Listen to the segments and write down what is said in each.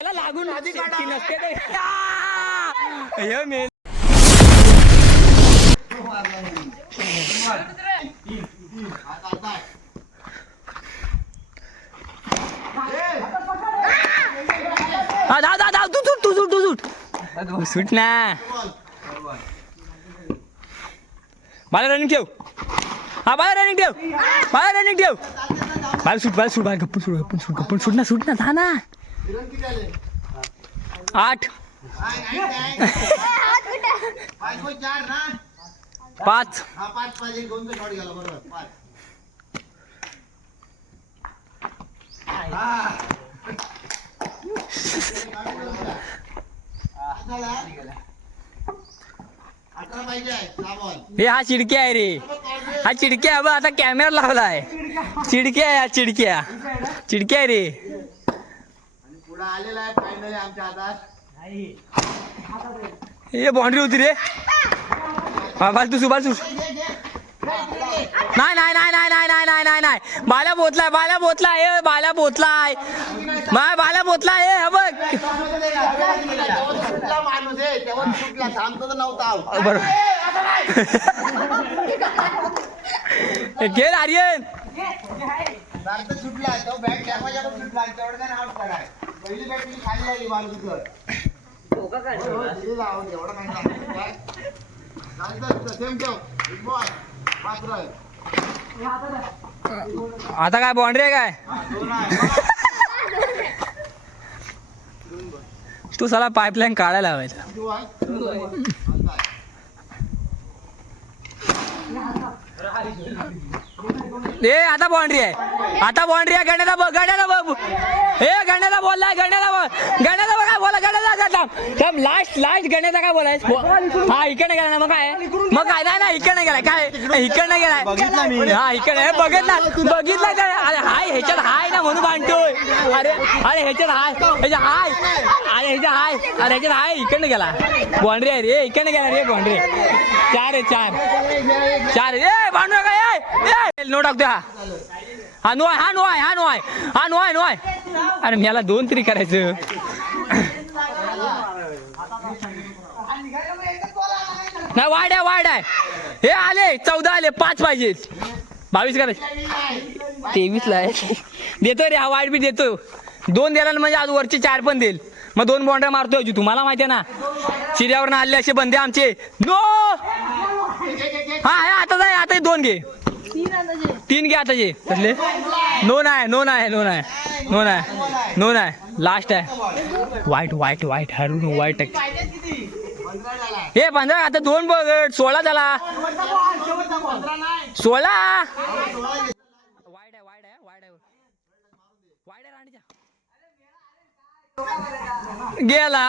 लागून नसते हे मेल तू सुट ना बाला रनिंग ठेव हा बाला रनिंग ठेव बाला सुट बाला गप्पन सुट ना था ना 8 5 हे हा चिडक्या आहे रे हा चिडक्या आहे बा आता कॅमेरा लावलाय चिडक्या आहे चिडक्या आहे रे आलेला आहे फायनली आमच्या हातात हे बाउंड्री होती रे बाल तू सुबाल नाही बाला बोतलाय बाला बोतलाय हे बघ माणूस आहे तेव्हा सुटला थांबतो तर नव्हता बरोबर खेळ आर्यन सुटला तो बॅट कॅमेराकडून सुटला तेवढं त्याने आउट कराय पहिली बॅट मी खाली लागली बाजूचं एवढं नाही सेम ठेव बॉल पात्र आता काय बाउंड्री आहे काय तू साला पाईपलाईन काढायला हवायचा ए आता बाउंड्री आहे गण्याला बघ गण्याला बोललाय गण्याला काय बोला गण्याला लास्ट गण्याचा काय बोलाय हा इकडे गेला ना मग काय नाही इकडे गेलाय काय इकडे गेलाय हा इकडे बघितलं काय अरे हाय ह्याच्यात हाय ना म्हणून बांधतोय अरे ह्याच्यात हाय ह्याच्यात हाय इकडे गेला बाउंड्री आहे रे इकडे गेला रे बाउंड्री 4 रे बाउंड्री काय नो टाकतो हा नो आहे अरे मला 2 तरी करायचं नाही वाढ आहे हे आले 14 आले 5 पाहिजे 22 करायचे 23 ला आहे देतो रे हा वाईट बी देतो 2 द्यायला म्हणजे आज वरचे 4 पण देईल मग 2 बाउंड्री मारतोय तुम्हाला माहिती आहे ना चिऱ्यावर आले असे बंदे आमचे नो हा आता 2 घे 3 घे आता जे कसले नो नाही लास्ट आहे वाईट हरून वाईट हे 15 आता 2 बघ 16 झाला 16 गेला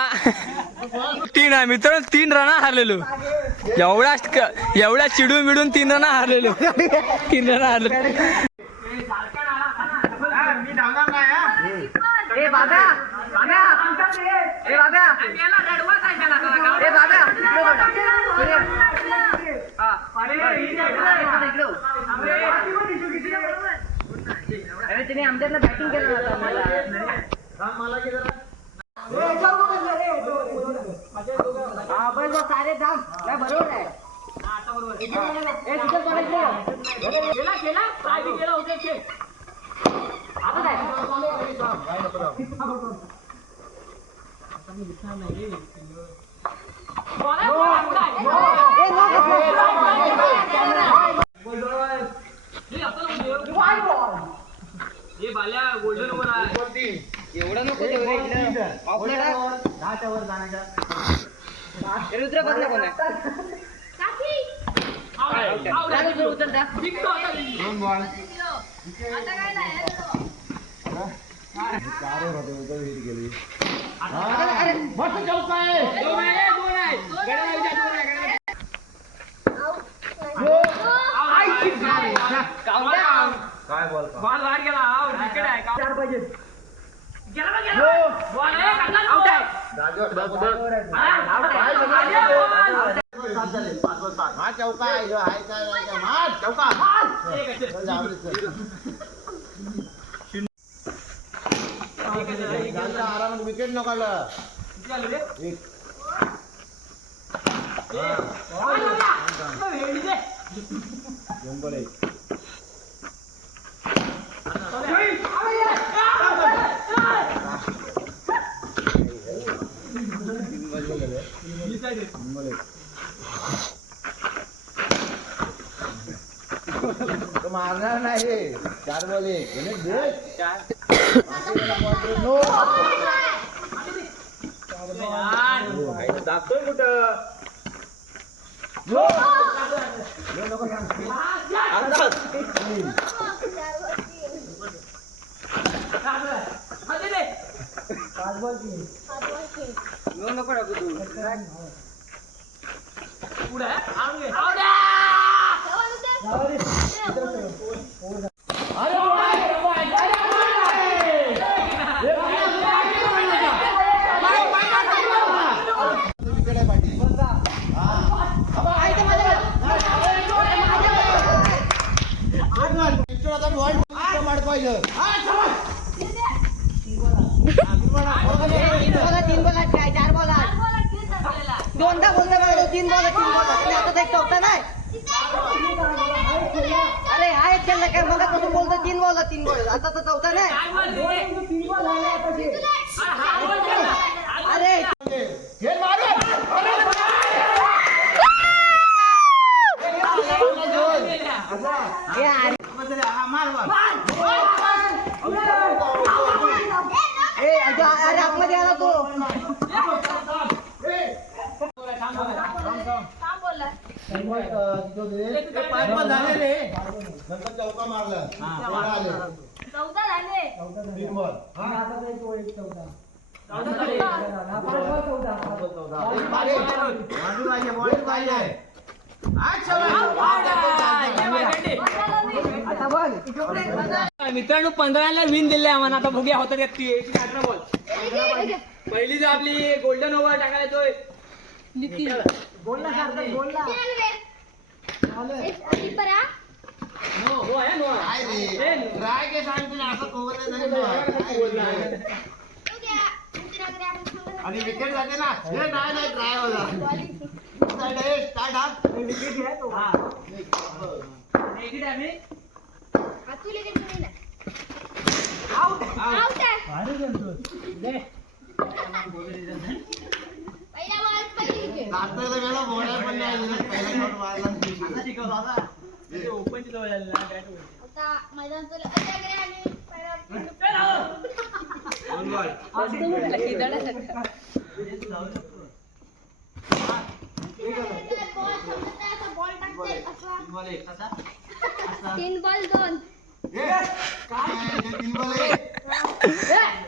3 आहे मित्र 3 रन हारलेलो एवढ्या चिडून मिडून 3 रन हारलेलो 3 रन हारलो मी धावणार नाही तिने आमच्यातलं बॅटिंग केलं सारे धाम काय बरोबर आहे गोल्डन ओव्हर आहे एवढं नको तेवढं 10च्या वर जाण्याच्या रुद्र बदला कोण आहे काय बोल बॉल बाहेर गेला विकेट आहे 4 पाहिजे आरामात विकेट नको मारलं एक जंगल आहे तो मारणार नाही 4 बॉल एक दाखतोय कुठं नको टाकू तू दोनदा बोलता मला 3 बॉल आता एक चौथा नाही अरे हा एक खेळला काय मग कसं बोलतो 3 बॉल आता तर चौथा नाही अरे अरे आतमध्ये आला तो नंतर चौका मारला चौदा झाले 3 बॉल मित्रांनो 15ला विन दिले आम्हाला आता बघूया होतं का 18 बॉल पहिली जो आपली गोल्डन ओव्हर टाकायला येतोय आणि विकेट जाते ना हे नाही ट्राय होला वेळा बोलायला पण नाही पहिला शॉट मारला शिकवला ओपनची जवळ मैदान तीन बॉल 2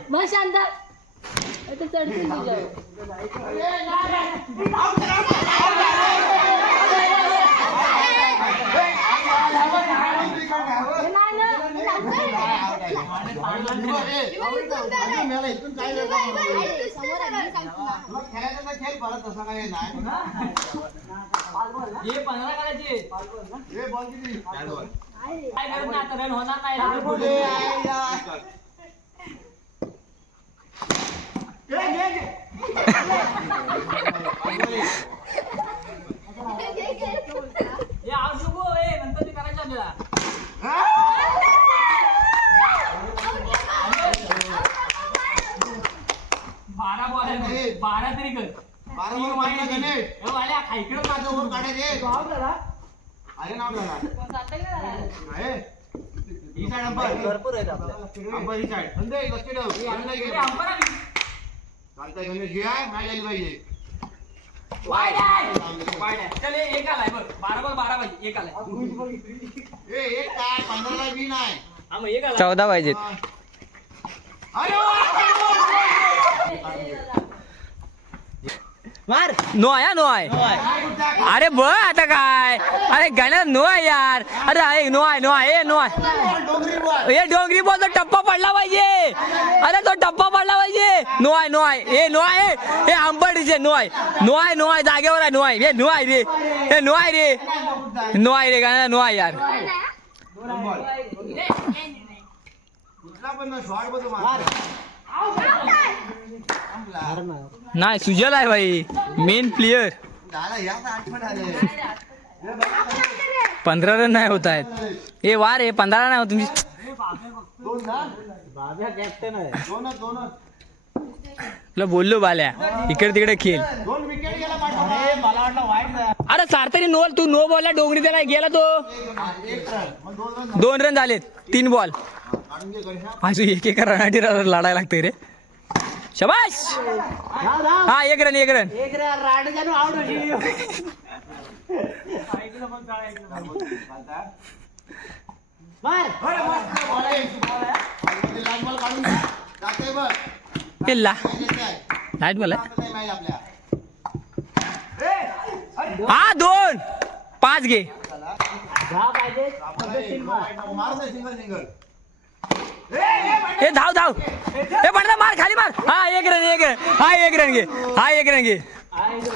मग शांत आता चढतील खेळ परत तसा काही नाही हे 15 करायचे हे बॉल किती 4 बॉल काय करत नाही आता रन होणार नाही हे आउट नको नंतर ते करायचं आपल्याला 12 बॉल आहे 12 तरी कर 12 बॉल मारला गणेश वाल्या खाईकडे माझं ओव्हर काढायचे अरे नाव झाला आहे ही साइड अंपर भरपूर आहे आपल्या अंपर ही साइड अंदे लक्ष ठेव ही आलं नाही चालतंय गणेश घे मॅच आली पाहिजे वाईड आहे चल एक आलाय बघ 12 बॉल 12 पाहिजे एक आलाय ए एक काय 15 ला विन आहे हा मग एक आलाय 14 पाहिजेत मार नो आहे नो आहे अरे बघ आता काय अरे गाण्यात नो आहे यार अरे नो आहे नो आहे नो आहे हे डोंगरी बॉल टप्पा पडला पाहिजे अरे तो टप्पा पडला पाहिजे नो आहे हे नो आहे हे आंबडीचे नो आहे जागेवर आहे नो आहे हे नो आहे रे हे नो आहे रे गाण्यात नो आहे यार कुठला पण शॉट बघ मार आपला नाही सुजल आहे भाई मेन प्लेयर. झाला या आता आठवण आले 15 रन नाही होत आहेत. ए वा रे 15 नाही होत तुम्ही. दोन ना दोनच तुला बोललो बाल्या इकडे तिकडे खेळ. दोन विकेट गेला पाठवा. अरे सारतरी नो तू नो बॉलला डोंगरी त्याला गेला तो. एक रन मग 2 रन 2 रन झालेत 3 बॉल. काढून घे गणेशा. अजून एक रनाटी लढायला लागतंय रे. शबाश. हा 1 रन 1 रन. एक रे राड जाणू आउट होईल. मार बॉल आहे. लास्ट बॉल काढून घ्या. जातोय बघ. हे ला येत आहे. लाईट बॉल आहे. आता नाही माहिती आपल्या. हा 2 5 घे. 10 पाहिजे. मार नाही सिंगल. हे धाव धाव. हे पडला मार खाली मार. हा 1 रन 1 रन. हा 1 रन घे. हा 1 रन घे.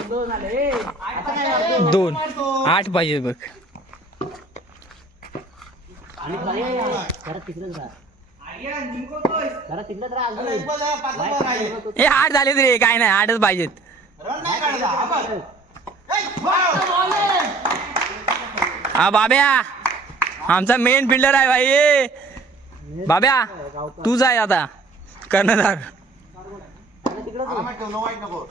दोन झाले. आता काय करतो? 2 8 पाहिजे बघ. आणि जरा तिकडेच राहा. जरा तिकडेच राहा अजून. हे 8 झालेत रे काय नाही 8च पाहिजेत. रन नाही काढायचा. हा बघ. हा बाब्या आमचा मेन फिल्डर आहे भाई. बाब्या तूच आहे आता कर्णधार. आरामात ठेव. नो वाईट नको.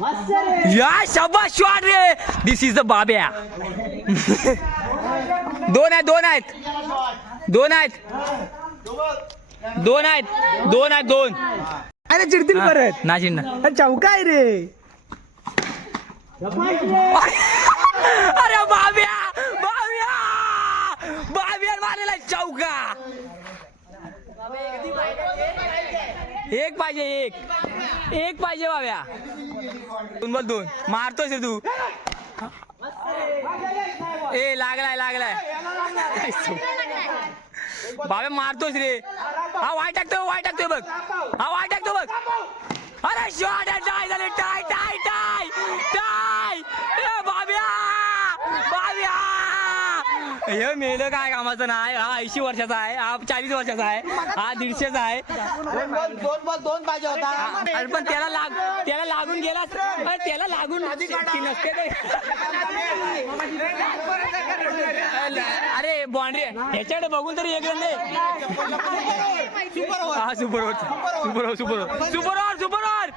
मस्त रे. या शाबाश शॉट रे. This is the Babya. 2 आहेत 2 आहेत 2 आहेत 2 आहेत 2 आहेत 2. अरे चिडतील परत ना चिन्ह. चौका आहे रे. अरे बाब्या बाब्या बाब्या मारलेला चौका. 1 पाहिजे 1 पाहिजे बाब्या. 2 बॉल 2 मारतोस रे तू. ए लागलाय बाब्या मारतोस रे. हा वाय टाकतोय बघ. हा वाय टाकतो बघ. अरे शॉट आहे. टाय झाले. Tie tie tie tie. ए बाब्या हे मेलं काय कामाचं नाही. हा 80 वर्षाचा आहे. हा 40 वर्षाचा आहे. हा 150 आहे. 2 बॉल 2 पाहिजे होता. अरे पण त्याला लागून गेला. त्याला लागून नसते ते. अरे बाउंड्री ह्याच्याकडे बघून तरी 1 रन दे. हा सुपर ओव्हर